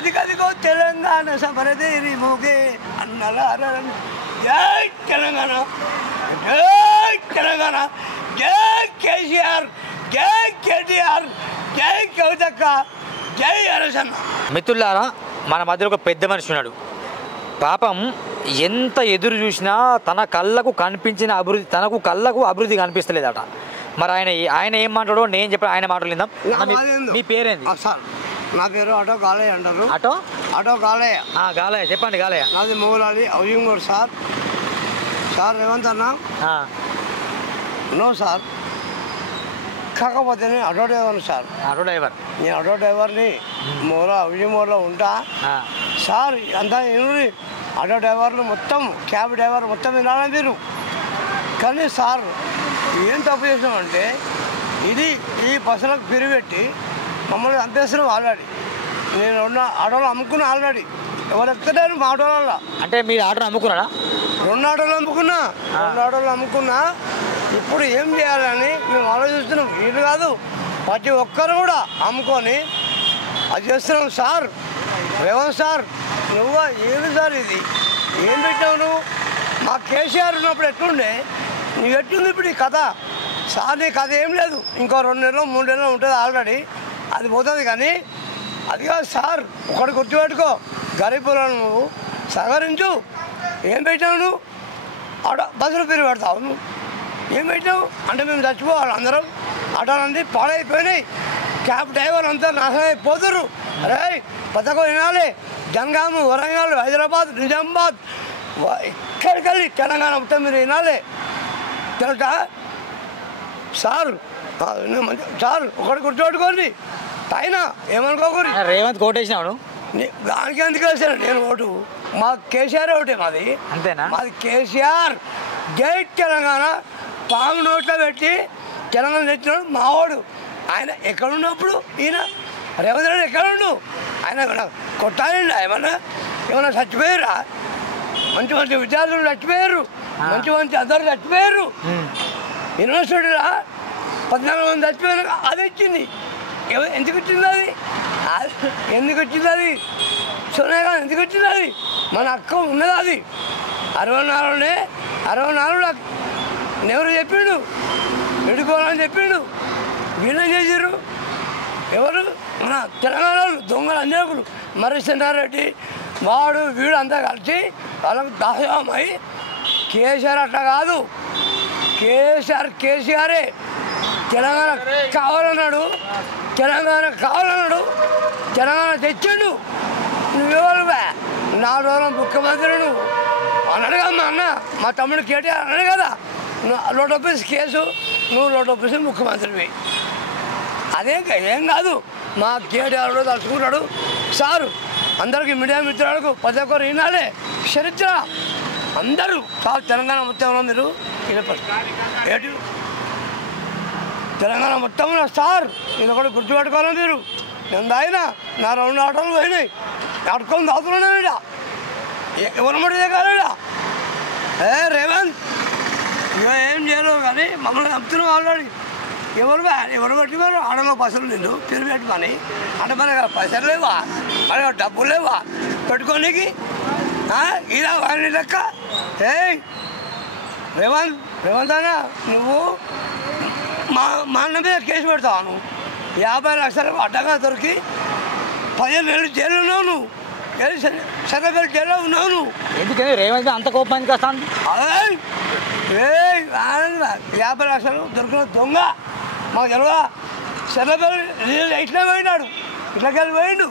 అదిగదిగో తెలంగాణ సమరదేవి మోగే అన్నలార జై తెలంగాణ, జై తెలంగాణ, జై కేసీఆర్, జై కేటీఆర్, జై కవితక్క, జై అరసన్న. మిత్రులారా, మన మధ్యలో ఒక పెద్ద మనిషి ఉన్నాడు. పాపం ఎంత ఎదురు చూసినా తన కళ్ళకు కనిపించిన అభివృద్ధి, తనకు కళ్ళకు అభివృద్ధి కనిపిస్తలేదట. మరి ఆయన ఏం మాట్లాడో నేను చెప్పాను, ఆయన మాటలు విందాం. మీ పేరేంది? సార్ నా పేరు ఆటో గాలయ్య అంటారు. ఆటో గాలయ్య. గాలయ్య చెప్పండి. గాలయ్య నాది మూలాలి housing board sir. Sir Revanth అన్న నో సార్, కాకపోతే నేను ఆటో డ్రైవర్ని సార్. Auto driver? నేను ఆటో డ్రైవర్ని మూల హౌసింగ్ బోర్డ్లో ఉంటా సార్. అంతా ఆటో డ్రైవర్లు మొత్తం, క్యాబ్ డ్రైవర్ మొత్తం వినాలని మీరు. కానీ సార్ ఏం తప్పు చేసినామంటే ఈ బస్సులకు పిరిపెట్టి మమ్మల్ని అంతేస్తున్నాం. ఆల్రెడీ నేను ఆటోలు అమ్ముకున్నా. ఆల్రెడీ ఎవరు ఎక్కడారు మా ఆటోలలో. అంటే మీరు ఆటోలు అమ్ముకున్నారా? 2 ఆటోలు అమ్ముకున్నా. 2 ఆటోలు అమ్ముకున్నా. ఇప్పుడు ఏం చేయాలని మేము ఆలోచిస్తున్నాం. వీళ్ళు కాదు, ప్రతి ఒక్కరు కూడా అమ్ముకొని అది చేస్తున్నాం సార్. రేవంత్ సార్ నువ్వు ఏమి సార్ ఇది ఏం పెట్టావు నువ్వు? మా కేసీఆర్ ఉన్నప్పుడు ఎట్లుండే, నువ్వు ఎట్లుంది ఇప్పుడు ఈ కథ? సార్ నీ కథ ఏం లేదు, ఇంకో 2 నెలలు 3 నెలలు ఉంటుంది ఆల్రెడీ, అది పోతుంది. కానీ అది కాదు సార్, ఒకటి గుర్తుపెట్టుకో, గరీబులను నువ్వు సహకరించు. ఏం పెట్టావు నువ్వు? బస్సులు పేరు పెడతావు నువ్వు. ఏం పెట్టావు అంటే మేము చచ్చిపోవాలి అందరం. ఆటోలన్నీ పాడైపోయినాయి, క్యాబ్ డ్రైవర్ అంతా నాశనం అయిపోతున్నారు. అరే పథకం వినాలి. జనగాము, వరంగల్, హైదరాబాద్, నిజామాబాద్, ఎక్కడికెళ్ళి తెలంగాణ మొత్తం మీరు వినాలి. తెలుసా సార్? సార్ ఒకటి గుర్తుపెట్టుకోండి, పైన ఏమనుకోకూరి. రేవంత్ కోటేసినాడు దానికి ఎందుకు వేసాను నేను ఓటు? మా కేసీఆర్ ఒకటే మాది. అంతేనా? మాది కేసీఆర్. జై తెలంగాణ పాము నోట్లో పెట్టి తెలంగాణ తెచ్చినాడు మావాడు. ఆయన ఎక్కడున్నప్పుడు ఈయన రేవంత్ రెడ్డి ఎక్కడుండు? ఆయన కొట్టాలండి. ఏమన్నా చచ్చిపోయారా? మంచి మంచి విద్యార్థులు చచ్చిపోయారు, మంచి మంచి అందరూ చచ్చిపోయారు. యూనివర్సిటీలా 14 మంది చచ్చిపోయారు. అది ఇచ్చింది. ఎందుకు ఇచ్చింది అది? ఎందుకు వచ్చింది అది? సోనియా గాంధీ ఎందుకు వచ్చింది అది? మన అక్క ఉన్నది అది. 64 నెహ్రూ చెప్పిండు విడుకోవాలని చెప్పిండు. వీళ్ళేం చేసారు? ఎవరు? మన తెలంగాణ దొంగలు అంజకులు మర్రిశెన్నారెడ్డి వాడు వీడు అంతా కలిసి వాళ్ళకు దాహమై కేసీఆర్ అట్లా కాదు, కేసీఆరే తెలంగాణ కావాలన్నాడు, తెలంగాణ తెచ్చిండు. నువ్వెవరు? 4 రోజుల ముఖ్యమంత్రి నువ్వు అన్నాడు కదా మా అన్న, మా తమ్ముడు కేటీఆర్ అన్నాడు కదా, ₹100 కేసు, నువ్వు ₹100 ముఖ్యమంత్రివి. అదేం ఏం కాదు, మా కేటీఆర్ తలుచుకుంటాడు సారు. అందరికీ మీడియా మిత్రులకు ప్రతి ఒక్కరు వినాలి చరిత్ర. అందరూ సార్ తెలంగాణ మొత్తంలో మీరు ఏంటి తెలంగాణ మొత్తంలో సార్ ఇది ఒకటి గుర్తుపెట్టుకోవాలి మీరు. నేను తాగినా నా 2 ఆటోలు పోయినాయి, ఆడుకొని తాగుతున్నాను. ఎవరు మడి కాలేడా? రేవంత్ ఏం చేయలేవు కానీ మమ్మల్ని చంపుతున్నావు ఆల్రెడీ. ఎవరు పెట్టుకోరు? ఆడలో పైసలు నిన్ను పేరు పెట్టుకొని అంటే మనకు పైసలు లేవా? మనకు డబ్బులు లేవా పెట్టుకోనికి? ఇలా వాడిని లెక్క. రేవంత్ అన్న నువ్వు మా అన్న మీద కేసు పెడతావు. నువ్వు 50 లక్షలు అడ్డగా దొరికి 15 నెలలు జైలు ఉన్నావు. నువ్వు సర్వేపల్లి జైల్లో ఉన్నావు. నువ్వు ఎందుకని రేవంత్ అంత కోపానికి వస్తాను? 50 లక్షలు దొరికిన దొంగ మాకు తెలియదా? సర్వేపల్లి ఇట్లా పోయినాడు, ఇట్లకెళ్ళి పోయిండు,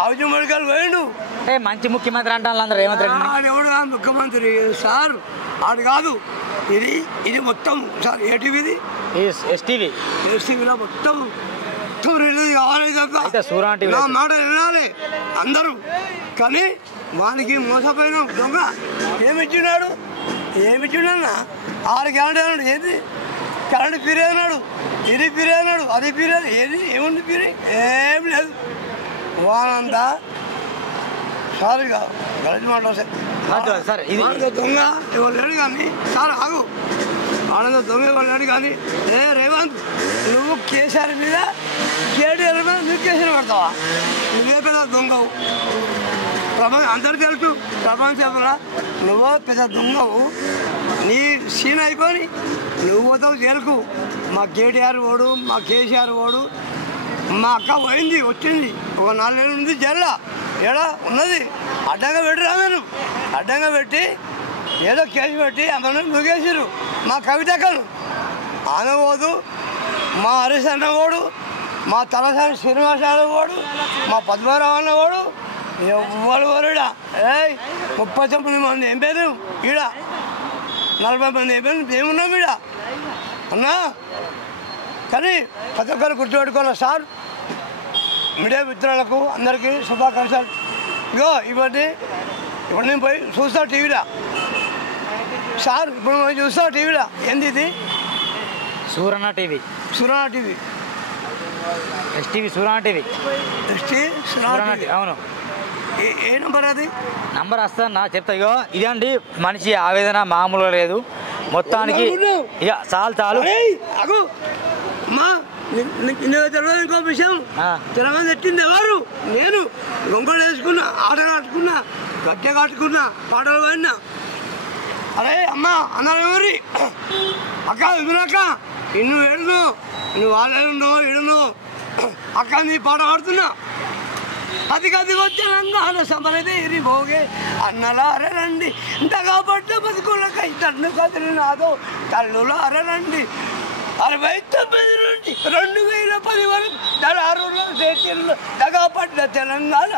హౌసింగ్ మెడికల్ పోయిండు. మంచి ముఖ్యమంత్రి అంటారు అందరూ రేవంత్ రెడ్డి. ఆడెవడు ముఖ్యమంత్రి సార్? ఆడు కాదు, ఇది మొత్తం సార్. ఏటీవీది ఎస్టీవీలో మొత్తం రిలీజ్ కావాలి. నా మాట వినాలి అందరూ. కానీ వానికి మోసపోయిన దొంగ ఏమిచ్చినాడు? 6 గ్యారెంటీ అన్నాడు. ఏది కరెంట్ ఫిరే అన్నాడు, ఇది ఫిరే అన్నాడు, అది ఫిరే. ఏది ఏముంది ఫిరే? ఏం లేదు. వానంతా సార్ ఇక గలతి మాట్లాడు సార్. ఇది దొంగ ఎవరు లేడు కానీ సార్ ఆగు. ఆనంద దొంగ ఎవరు లేడు కానీ రేవంత్ నువ్వు కేసీఆర్ మీద కేటీఆర్ మీద నువ్వు కేసీఆర్ పెడతావా? నువ్వే పెద్ద దొంగవు. అందరికీ తెలుసు ప్రపంచంలో నువ్వు పెద్ద దొంగవు. నీ సీన్ అయిపోయి నువ్వు పోతావు జైలుకు. మా కేటీఆర్ ఓడు, మా కేసీఆర్ ఓడు, మా అక్క పోయింది వచ్చింది ఒక 4 నెలల ఉంది జైల్లో. ఏడా ఉన్నది అడ్డంగా పెట్టిరా మీరు. అడ్డంగా పెట్టి ఏదో కేసు పెట్టి అందరూ నువ్వేసారు. మా కవితక్కను ఆమె పోదు, మా హరీష్ అన్న ఓడు, మా తలసాని శ్రీనివాస ఓడు, మా పద్మరావు అన్న ఓడు. ఎవరు ఓరుడా 39 మంది ఏం పేరు ఈడ, 40 మంది ఏం పేరు ఏమున్నాం ఈడ అన్నా. కానీ ప్రతి ఒక్కరు గుర్తుపెట్టుకోవాలి సార్. మీడియా మిత్రులకు అందరికీ శుభాకాంక్షలు. ఇగో ఇప్పుడు నేను పోయి చూస్తా టీవీలో సార్. ఇప్పుడు పోయి చూస్తా టీవీలో. ఏంది ఇది? సూరణ TV. Surana TV, STV సూరణ TV. Surana TV. అవును. ఏ నంబర్ అది? నంబర్ వస్తుందన్నా చెప్తా. ఇగో ఇదండి మనిషి ఆవేదన మామూలుగా లేదు మొత్తానికి. ఇక చాలు అగు అమ్మా తెలియదు. ఇంకో విషయం, తెలంగాణ తెచ్చింది ఎవరు? నేను రొంగోలు వేసుకున్నా, ఆటలు కట్టుకున్నా, గట్టె కట్టుకున్నా, పాటలు పాడినా. అరే అమ్మా అన్నారు ఎవరి అక్క ఎదురక్క ఇన్ను ఏడును నువ్వు వాళ్ళను ఇడును అక్క నీ పాట పాడుతున్నా. అది తెలంగాణ సమరదేరి భోగే అన్నలారండి దగాపడ్డ బతుకులకై తన్ను కదిలినాదో తల్లులారండి. 69 నుండి 2010 వరకు దళారుల చేతుల్లో దగాపడ్డ తెలంగాణ